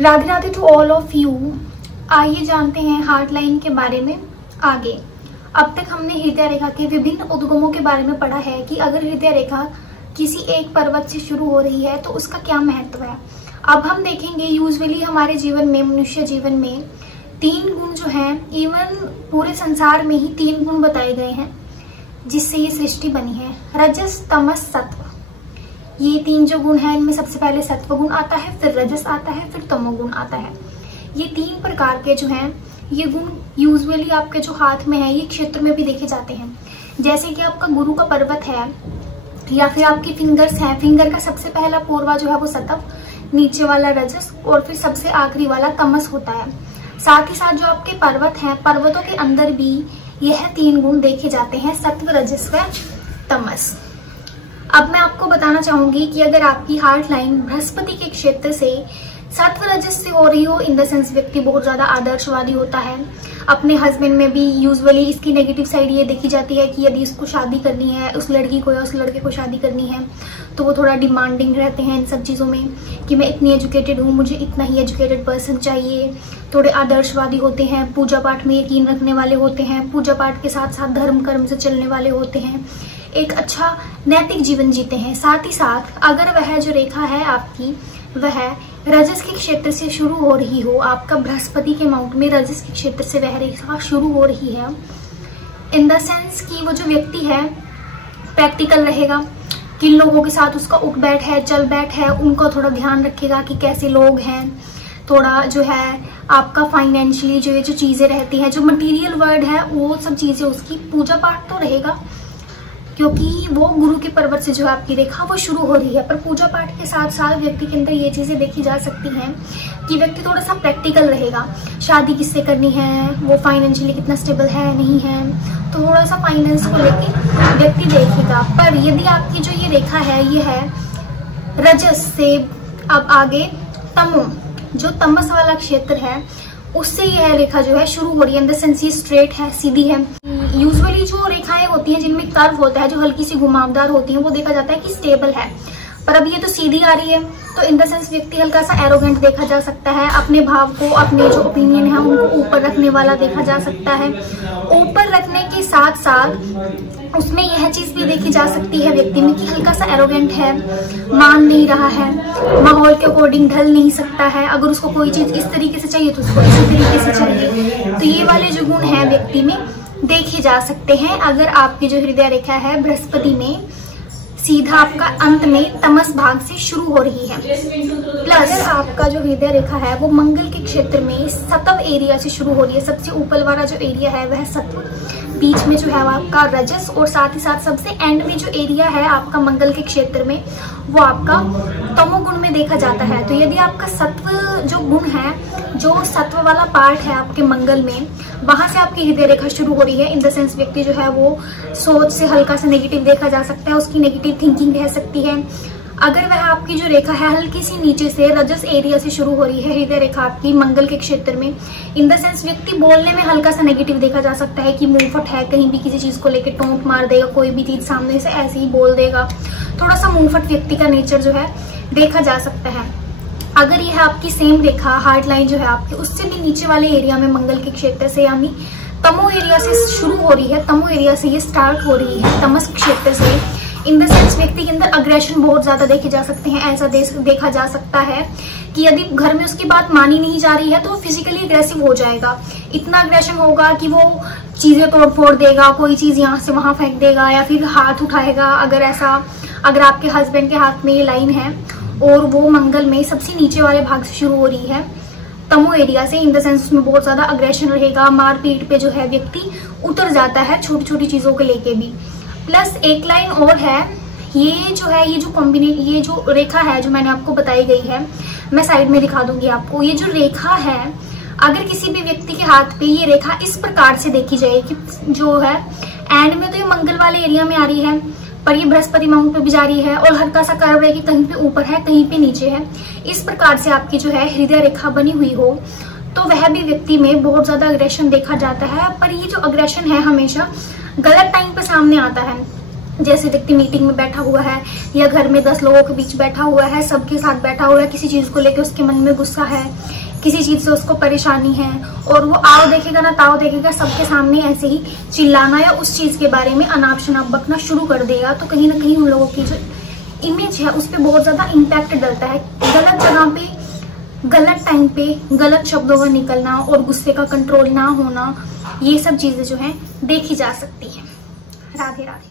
Radhe Radhe to all of you. आइए जानते हैं हार्ट लाइन के बारे में आगे। अब तक हमने हृदय रेखा के विभिन्न उद्गमों के बारे में पढ़ा है कि अगर हृदय रेखा किसी एक पर्वत से शुरू हो रही है तो उसका क्या महत्व है। अब हम देखेंगे यूजुअली हमारे जीवन में, मनुष्य जीवन में 3 गुण जो हैं, इवन पूरे संसार में ही 3 गुण बताए गए हैं जिससे ये सृष्टि बनी है। रजस, तमस, सत्व। ये 3 जो गुण हैं, इनमें सबसे पहले सत्व गुण आता है, फिर रजस आता है, फिर तमोगुण आता है। ये 3 प्रकार के जो हैं ये गुण यूजुअली आपके जो हाथ में है, ये क्षेत्र में भी देखे जाते हैं। जैसे कि आपका गुरु का पर्वत है या फिर आपकी फिंगर्स हैं, फिंगर का सबसे पहला पोरवा जो है वो सत्व, नीचे वाला रजस और फिर सबसे आखिरी वाला तमस होता है। साथ ही साथ जो आपके पर्वत हैं, पर्वतों के अंदर भी यह 3 गुण देखे जाते हैं, सत्व, रजस व तमस। अब मैं आपको बताना चाहूंगी कि अगर आपकी हार्ट लाइन बृहस्पति के क्षेत्र से सत्व रजस से हो रही हो, इन द सेंस व्यक्ति बहुत ज्यादा आदर्शवादी होता है। अपने हस्बैंड में भी यूजुअली इसकी नेगेटिव साइड ये देखी जाती है कि यदि इसको शादी करनी है, उस लड़की को या उस लड़के को शादी करनी है, तो वो थोड़ा डिमांडिंग रहते हैं इन सब चीज़ों में कि मैं इतनी एजुकेटेड हूँ, मुझे इतना ही एजुकेटेड पर्सन चाहिए। थोड़े आदर्शवादी होते हैं, पूजा पाठ में यकीन रखने वाले होते हैं, पूजा पाठ के साथ साथ धर्म कर्म से चलने वाले होते हैं, एक अच्छा नैतिक जीवन जीते हैं। साथ ही साथ अगर वह जो रेखा है आपकी वह रजस के क्षेत्र से शुरू हो रही हो, आपका बृहस्पति के माउंट में रजस के क्षेत्र से वह रेखा शुरू हो रही है, इन द सेंस कि वो जो व्यक्ति है प्रैक्टिकल रहेगा, किन लोगों के साथ उसका उठ बैठ है, चल बैठ है, उनका थोड़ा ध्यान रखेगा कि कैसे लोग हैं। थोड़ा जो है आपका फाइनेंशियली जो ये जो चीजें रहती हैं, जो मटेरियल वर्ड है, वो सब चीजें, उसकी पूजा पाठ तो रहेगा क्योंकि वो गुरु के पर्वत से जो है आपकी रेखा वो शुरू हो रही है। पर पूजा पाठ के साथ साथ व्यक्ति के अंदर ये चीजें देखी जा सकती हैं कि व्यक्ति थोड़ा सा प्रैक्टिकल रहेगा। शादी किससे करनी है, वो फाइनेंशियली कितना स्टेबल है नहीं है, तो थोड़ा सा फाइनेंस को लेके व्यक्ति देखेगा। पर यदि आपकी जो ये रेखा है ये है रजस से अब आगे तमो, जो तमस वाला क्षेत्र है, उससे यह रेखा जो है शुरू हो रही है। इन द सेंस ये स्ट्रेट है, सीधी है। यूजुअली जो रेखाएं होती हैं जिनमें कर्व होता है, जो हल्की सी घुमावदार होती हैं, वो देखा जाता है कि स्टेबल है। पर अब ये तो सीधी आ रही है, तो इन द सेंस व्यक्ति हल्का सा एरोगेंट देखा जा सकता है। अपने भाव को, अपने जो ओपिनियन है उनको ऊपर रखने वाला देखा जा सकता है। ऊपर रखने के साथ साथ उसमें यह चीज भी देखी जा सकती है व्यक्ति में कि हल्का सा एरोगेंट है, मान नहीं रहा है, माहौल के अकॉर्डिंग ढल नहीं सकता है। अगर उसको कोई चीज इस तरीके से चाहिए तो उसको इसी तरीके से चाहिए। तो ये वाले जो गुण हैं व्यक्ति में देखे जा सकते हैं अगर आपकी जो हृदय रेखा है बृहस्पति में सीधा आपका अंत में तमस भाग से शुरू हो रही है। प्लस आपका जो हृदय रेखा है वो मंगल के क्षेत्र में सत्व एरिया से शुरू हो रही है। सबसे ऊपर वाला जो एरिया है वह सत्व, बीच में जो है वो आपका रजस, और साथ ही साथ सबसे एंड में जो एरिया है आपका मंगल के क्षेत्र में वो आपका तमोगुण में देखा जाता है। तो यदि आपका सत्व जो गुण है, जो सत्व वाला पार्ट है आपके मंगल में, वहां से आपकी हृदय रेखा शुरू हो रही है, इन द सेंस व्यक्ति जो है वो सोच से हल्का सा नेगेटिव देखा जा सकता है, उसकी नेगेटिव थिंकिंग रह सकती है। अगर वह आपकी जो रेखा है हल्की सी नीचे से रजस एरिया से शुरू हो रही है, हृदय रेखा आपकी मंगल के क्षेत्र में, इन द सेंस व्यक्ति बोलने में हल्का सा नेगेटिव देखा जा सकता है कि मुंहफट है, कहीं भी किसी चीज को लेकर टोंट मार देगा, कोई भी चीज सामने से ऐसे ही बोल देगा। थोड़ा सा मुंहफट व्यक्ति का नेचर जो है देखा जा सकता है। अगर यह आपकी सेम रेखा हार्ट लाइन जो है आपकी उससे भी नीचे वाले एरिया में मंगल के क्षेत्र से यानी तमो एरिया से शुरू हो रही है, तमो एरिया से ये स्टार्ट हो रही है, तमस क्षेत्र से, इन द सेंस व्यक्ति के अंदर अग्रेशन बहुत ज्यादा देखे जा सकते हैं। ऐसा देखा जा सकता है कि यदि घर में उसकी बात मानी नहीं जा रही है तो वो फिजिकली अग्रेसिव हो जाएगा। इतना अग्रेशन होगा कि वो चीजें तोड़ फोड़ देगा, कोई चीज यहाँ से वहां फेंक देगा या फिर हाथ उठाएगा। अगर आपके हस्बैंड के हाथ में ये लाइन है और वो मंगल में सबसे नीचे वाले भाग से शुरू हो रही है, तमो एरिया से, इन द सेंस उसमें बहुत ज्यादा अग्रेशन रहेगा, मारपीट पे जो है व्यक्ति उतर जाता है, छोटी छोटी चीजों को लेके भी। प्लस एक लाइन और है, ये जो है ये जो रेखा है जो मैंने आपको बताई गई है, मैं साइड में दिखा दूंगी आपको। ये जो रेखा है अगर किसी भी व्यक्ति के हाथ पे ये रेखा इस प्रकार से देखी जाए कि जो है एंड में तो ये मंगल वाले एरिया में आ रही है, पर ये बृहस्पति माउंट पे भी जा रही है और हल्का सा कर्व है कि कहीं पे ऊपर है कहीं पे नीचे है, इस प्रकार से आपकी जो है हृदय रेखा बनी हुई हो, तो वह भी व्यक्ति में बहुत ज्यादा अग्रेशन देखा जाता है। पर ये जो अग्रेशन है हमेशा गलत टाइम पे सामने आता है। जैसे व्यक्ति मीटिंग में बैठा हुआ है या घर में 10 लोगों के बीच बैठा हुआ है, सबके साथ बैठा हुआ है, किसी चीज को लेकर उसके मन में गुस्सा है, किसी चीज से उसको परेशानी है, और वो आओ देखेगा ना ताओ देखेगा, सबके सामने ऐसे ही चिल्लाना या उस चीज के बारे में अनाप शनाप बकना शुरू कर देगा, तो कहीं ना कहीं उन लोगों की जो इमेज है उस पर बहुत ज्यादा इम्पैक्ट डलता है। गलत जगह पे, गलत टाइम पे, गलत शब्दों में निकलना और गुस्से का कंट्रोल ना होना, ये सब चीजें जो है देखी जा सकती है। राधे राधे।